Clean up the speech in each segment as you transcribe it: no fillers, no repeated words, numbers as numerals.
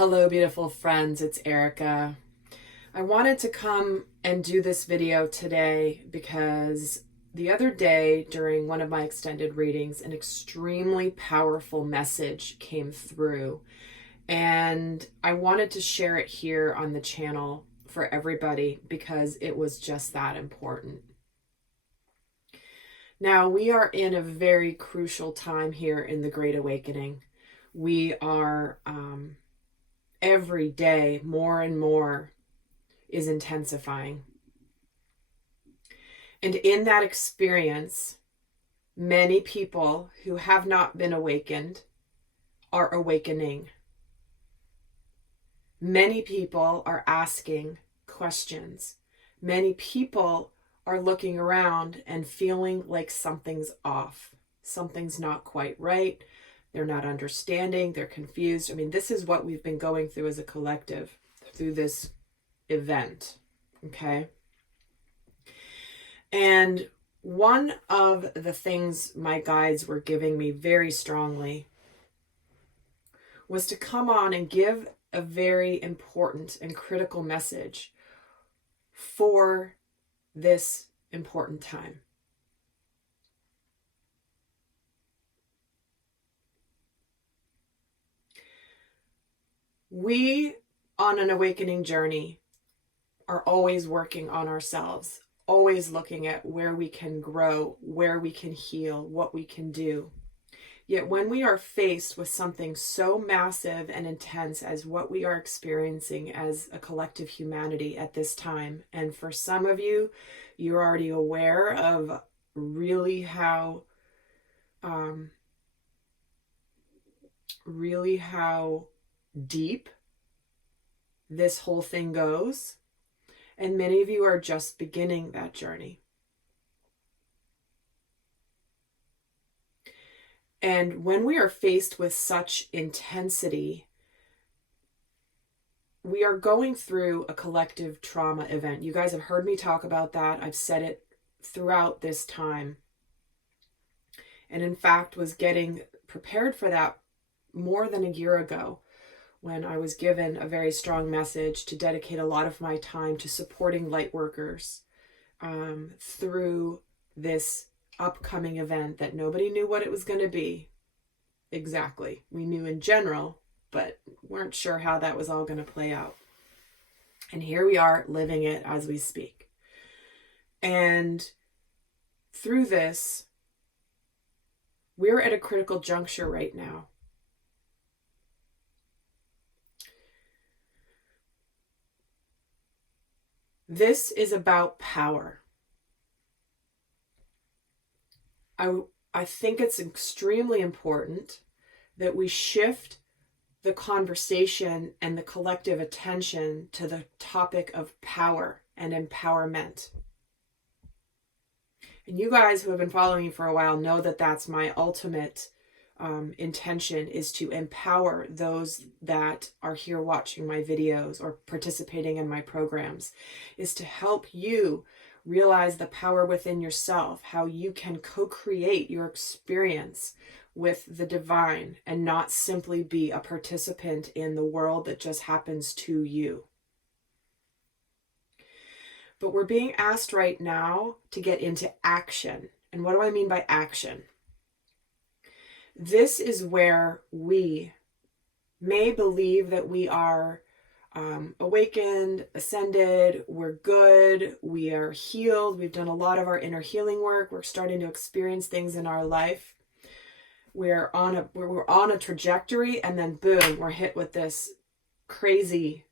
Hello, beautiful friends. It's Erika. I wanted to come and do this video today because the other day during one of my extended readings, an extremely powerful message came through, and I wanted to share it here on the channel for everybody because it was just that important. Now, we are in a very crucial time here in the Great Awakening. We are every day more and more is intensifying. And in that experience, many people who have not been awakened are awakening. Many people are asking questions. Many people are looking around and feeling like something's off. Something's not quite right. They're not understanding. They're confused. I mean, this is what we've been going through as a collective through this event. Okay. And one of the things my guides were giving me very strongly was to come on and give a very important and critical message for this important time. We, on an awakening journey, are always working on ourselves, always looking at where we can grow, where we can heal, what we can do. Yet when we are faced with something so massive and intense as what we are experiencing as a collective humanity at this time, and for some of you, you're already aware of really how deep this whole thing goes. And many of you are just beginning that journey. And when we are faced with such intensity, we are going through a collective trauma event. You guys have heard me talk about that. I've said it throughout this time. And in fact, was getting prepared for that more than a year ago, when I was given a very strong message to dedicate a lot of my time to supporting light workers through this upcoming event that nobody knew what it was going to be exactly. We knew in general, but weren't sure how that was all going to play out. And here we are living it as we speak. And through this, we're at a critical juncture right now. This is about power. I think it's extremely important that we shift the conversation and the collective attention to the topic of power and empowerment. And you guys who have been following me for a while know that that's my ultimate intention, is to empower those that are here watching my videos or participating in my programs, is to help you realize the power within yourself, how you can co-create your experience with the divine and not simply be a participant in the world that just happens to you. But we're being asked right now to get into action. And what do I mean by action? This is where we may believe that we are awakened, ascended, we're good, we are healed, we've done a lot of our inner healing work, we're starting to experience things in our life. We're on a trajectory, and then boom, we're hit with this crazy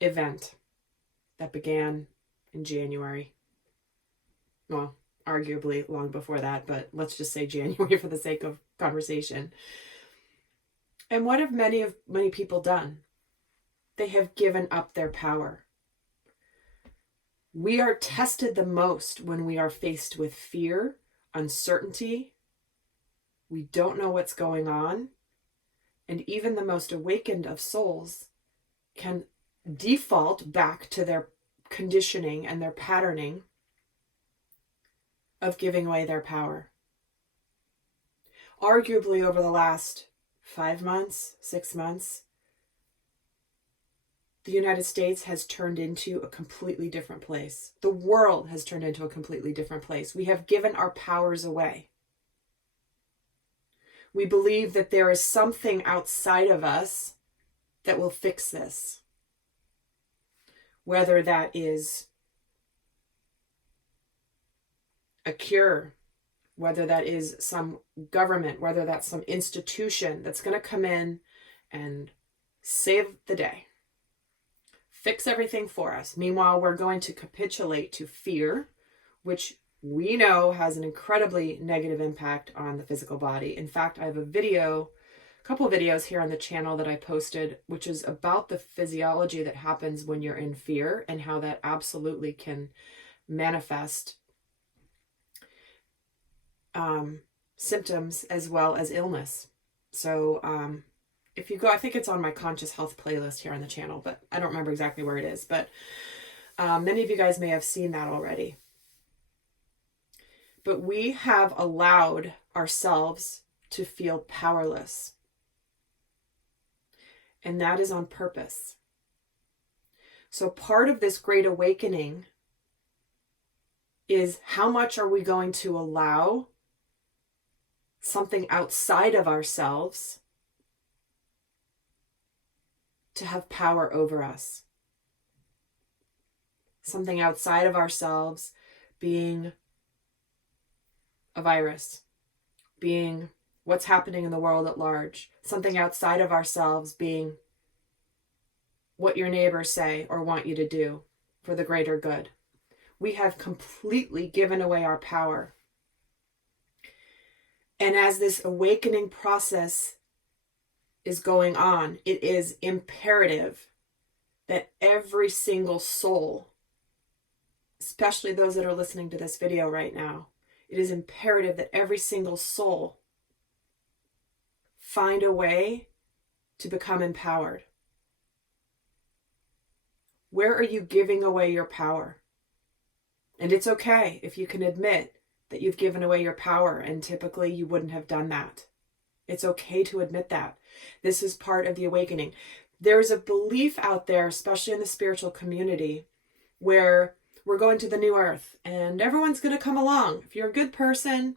event that began in January. Well, arguably long before that, but let's just say January for the sake of conversation. And what have many people done? They have given up their power. We are tested the most when we are faced with fear, uncertainty. We don't know what's going on. And even the most awakened of souls can default back to their conditioning and their patterning of giving away their power. Arguably, over the last 5 months, 6 months, the United States has turned into a completely different place. The world has turned into a completely different place. We have given our powers away. We believe that there is something outside of us that will fix this. Whether that is a cure, whether that is some government, whether that's some institution that's going to come in and save the day, fix everything for us. Meanwhile, we're going to capitulate to fear, which we know has an incredibly negative impact on the physical body. In fact, I have a couple of videos here on the channel that I posted, which is about the physiology that happens when you're in fear and how that absolutely can manifest symptoms as well as illness. So if you go, I think it's on my conscious health playlist here on the channel, but I don't remember exactly where it is. But many of you guys may have seen that already. But we have allowed ourselves to feel powerless. And that is on purpose. So part of this great awakening is how much are we going to allow something outside of ourselves to have power over us. Something outside of ourselves being a virus, being what's happening in the world at large. Something outside of ourselves being what your neighbors say or want you to do for the greater good. We have completely given away our power. And as this awakening process is going on, it is imperative that every single soul, especially those that are listening to this video right now, it is imperative that every single soul find a way to become empowered. Where are you giving away your power? And it's okay if you can admit that you've given away your power, and typically you wouldn't have done that. It's okay to admit that. This is part of the awakening. There's a belief out there, especially in the spiritual community, where we're going to the new earth and everyone's going to come along. If you're a good person,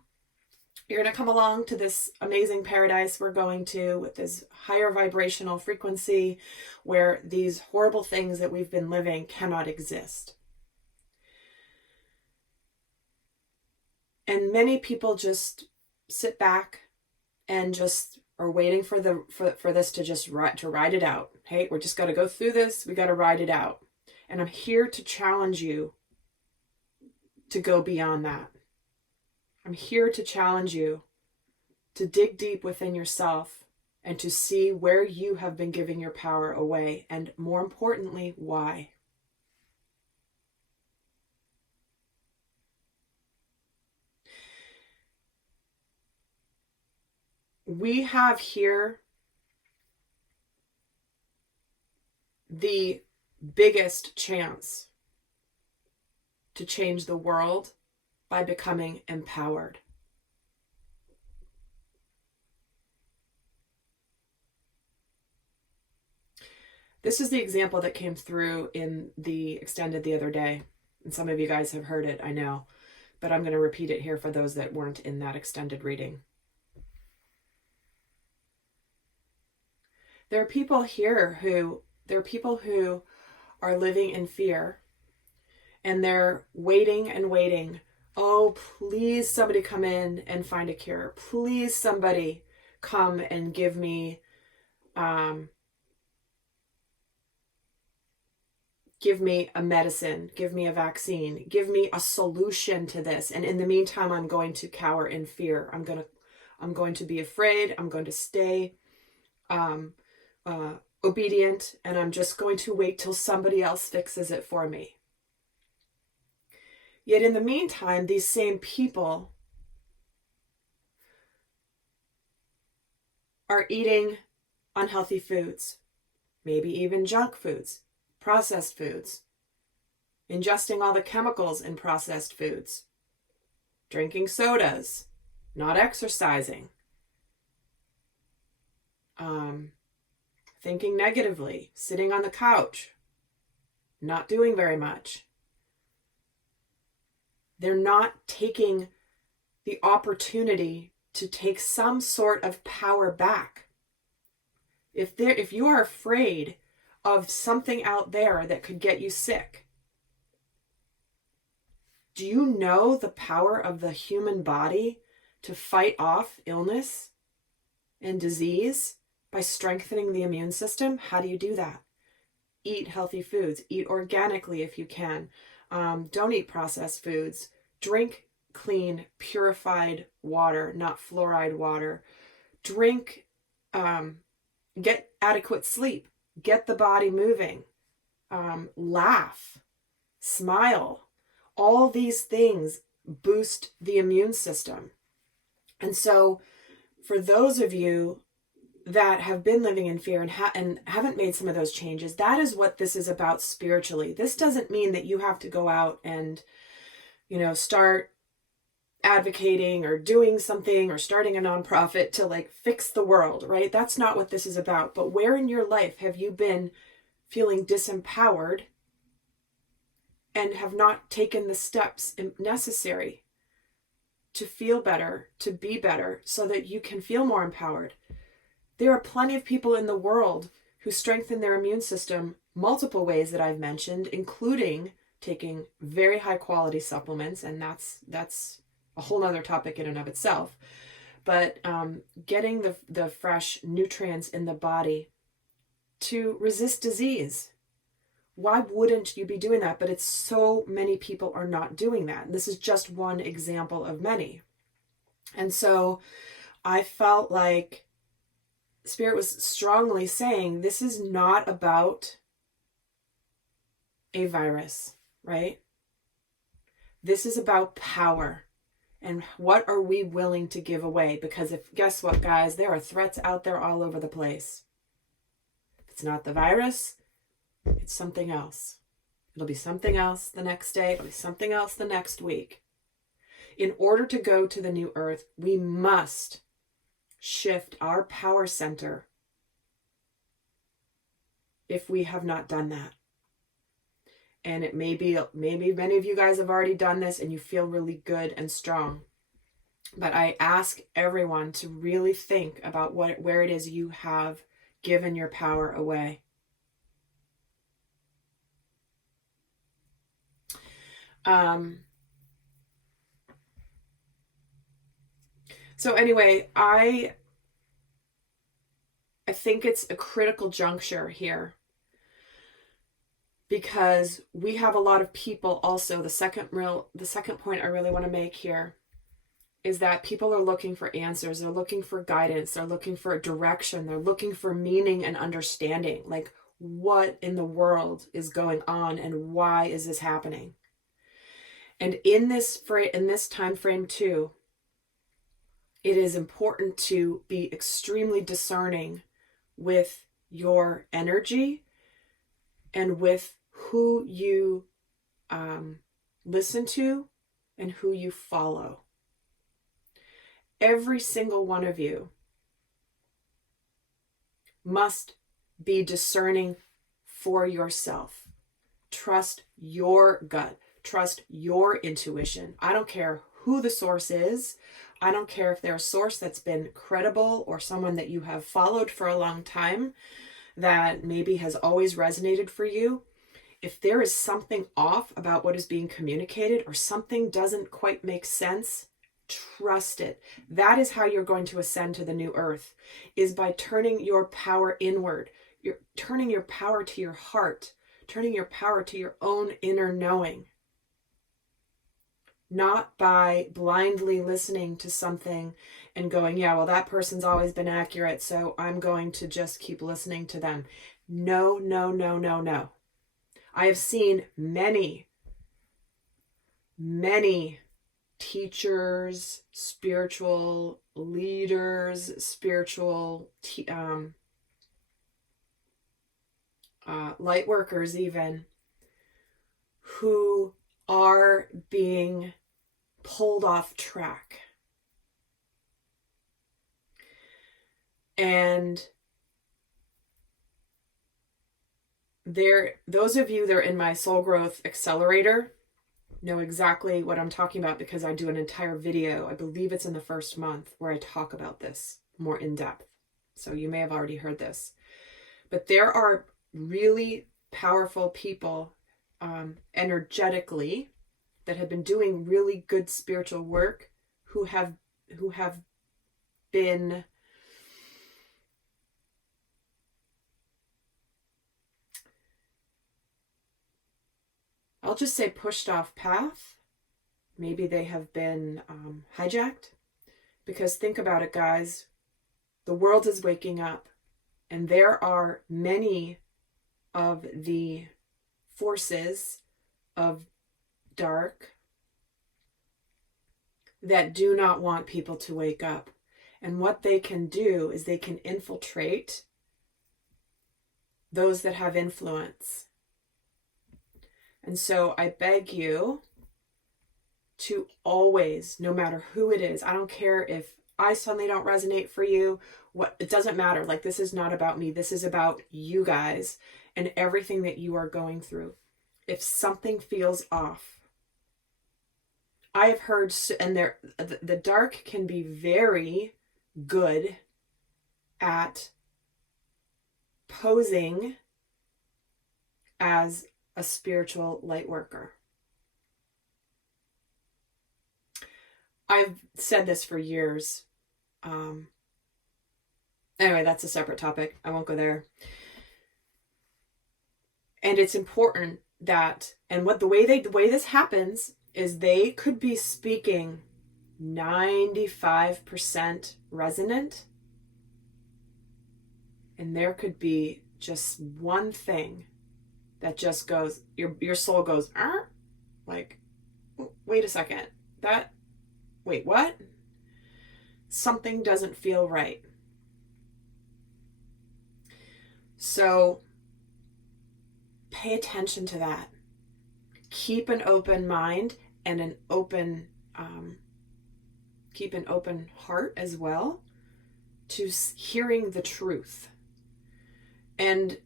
you're going to come along to this amazing paradise we're going to with this higher vibrational frequency where these horrible things that we've been living cannot exist. And many people just sit back and just are waiting for this to just ride it out. Hey, we're just got to go through this. We got to ride it out. And I'm here to challenge you to go beyond that. I'm here to challenge you to dig deep within yourself and to see where you have been giving your power away, and more importantly, why. We have here the biggest chance to change the world by becoming empowered. This is the example that came through in the extended the other day. And some of you guys have heard it, I know, but I'm going to repeat it here for those that weren't in that extended reading. There are people here who are living in fear, and they're waiting and waiting. Oh, please somebody come in and find a cure. Please somebody come and give me a medicine, give me a vaccine, give me a solution to this. And in the meantime, I'm going to cower in fear. I'm going to be afraid. I'm going to stay obedient, and I'm just going to wait till somebody else fixes it for me. Yet in the meantime, these same people are eating unhealthy foods, maybe even junk foods, processed foods, ingesting all the chemicals in processed foods, drinking sodas, not exercising. thinking negatively, sitting on the couch, not doing very much. They're not taking the opportunity to take some sort of power back. If you are afraid of something out there that could get you sick, do you know the power of the human body to fight off illness and disease by strengthening the immune system? How do you do that? Eat healthy foods. Eat organically if you can. Don't eat processed foods. Drink clean, purified water, not fluoride water. Drink, get adequate sleep. Get the body moving. Laugh. Smile. All these things boost the immune system. And so for those of you that have been living in fear and haven't made some of those changes, that is what this is about spiritually. This doesn't mean that you have to go out and, start advocating or doing something or starting a nonprofit to like fix the world, right? That's not what this is about. But where in your life have you been feeling disempowered and have not taken the steps necessary to feel better, to be better, so that you can feel more empowered? There are plenty of people in the world who strengthen their immune system multiple ways that I've mentioned, including taking very high quality supplements, and that's a whole other topic in and of itself. But getting the fresh nutrients in the body to resist disease. Why wouldn't you be doing that? But it's so many people are not doing that. And this is just one example of many. And so I felt like Spirit was strongly saying, this is not about a virus, right? This is about power. And what are we willing to give away? Because guess what, guys? There are threats out there all over the place. If it's not the virus, it's something else. It'll be something else the next day. It'll be something else the next week. In order to go to the new earth, we must shift our power center if we have not done that. And it maybe many of you guys have already done this and you feel really good and strong. But I ask everyone to really think about where it is you have given your power away. So anyway, I think it's a critical juncture here, because we have a lot of people also. The second point I really want to make here is that people are looking for answers. They're looking for guidance. They're looking for direction. They're looking for meaning and understanding. Like, what in the world is going on and why is this happening? And in this time frame too, it is important to be extremely discerning with your energy and with who you listen to and who you follow. Every single one of you must be discerning for yourself. Trust your gut. Trust your intuition. I don't care who the source is. I don't care if they're a source that's been credible or someone that you have followed for a long time that maybe has always resonated for you. If there is something off about what is being communicated or something doesn't quite make sense, trust it. That is how you're going to ascend to the new earth, is by turning your power inward. You're turning your power to your heart, turning your power to your own inner knowing. Not by blindly listening to something and going, yeah, well, that person's always been accurate, so I'm going to just keep listening to them. No, no, no, no, no. I have seen many teachers, spiritual leaders, spiritual light workers even, who are being pulled off track. And those of you that are in my Soul Growth Accelerator know exactly what I'm talking about, because I do an entire video, I believe it's in the first month, where I talk about this more in depth. So you may have already heard this. But there are really powerful people energetically that have been doing really good spiritual work who have been I'll just say pushed off path. Maybe they have been hijacked. Because think about it, guys. The world is waking up. And there are many of the forces of dark that do not want people to wake up. And what they can do is they can infiltrate those that have influence. And so I beg you to always, no matter who it is, I don't care if I suddenly don't resonate for you, it doesn't matter. Like, this is not about me. This is about you guys and everything that you are going through. If something feels off, I have heard, and the dark can be very good at posing as a spiritual light worker. I've said this for years. Anyway, that's a separate topic. I won't go there. And it's important that, and the way this happens is they could be speaking 95% resonant, and there could be just one thing that just goes, your soul goes, like, wait a second, wait, what? Something doesn't feel right. So pay attention to that. Keep an open mind and keep an open heart as well to hearing the truth. And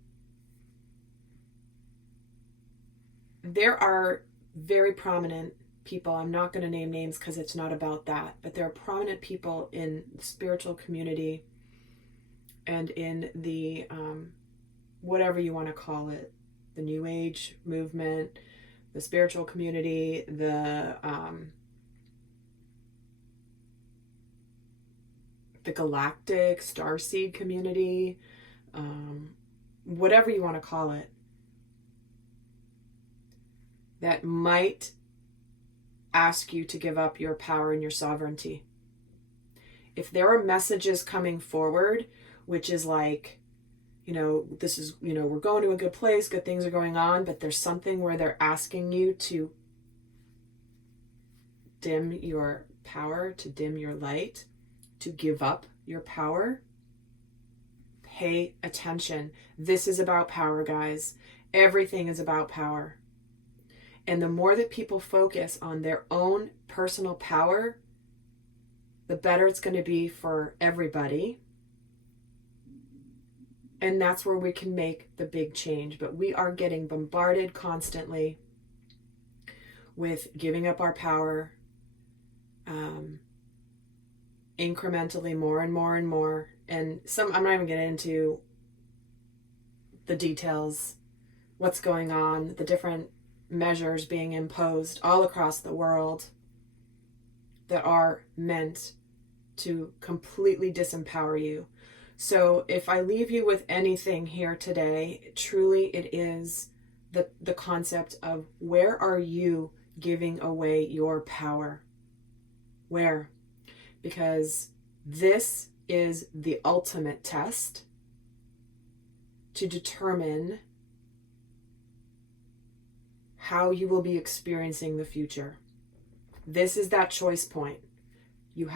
there are very prominent people, I'm not going to name names because it's not about that, but there are prominent people in the spiritual community and in the whatever you want to call it, the New Age movement, the spiritual community, the galactic starseed community, whatever you want to call it, that might ask you to give up your power and your sovereignty. If there are messages coming forward, which is like, this is, we're going to a good place, good things are going on, but there's something where they're asking you to dim your power, to dim your light, to give up your power, pay attention. This is about power, guys. Everything is about power. And the more that people focus on their own personal power, the better it's going to be for everybody. And that's where we can make the big change. But we are getting bombarded constantly with giving up our power, incrementally more and more and more. And I'm not even getting into the details, what's going on, the different measures being imposed all across the world that are meant to completely disempower you. So if I leave you with anything here today, truly it is the concept of, where are you giving away your power? Where? Because this is the ultimate test to determine how you will be experiencing the future. This is that choice point.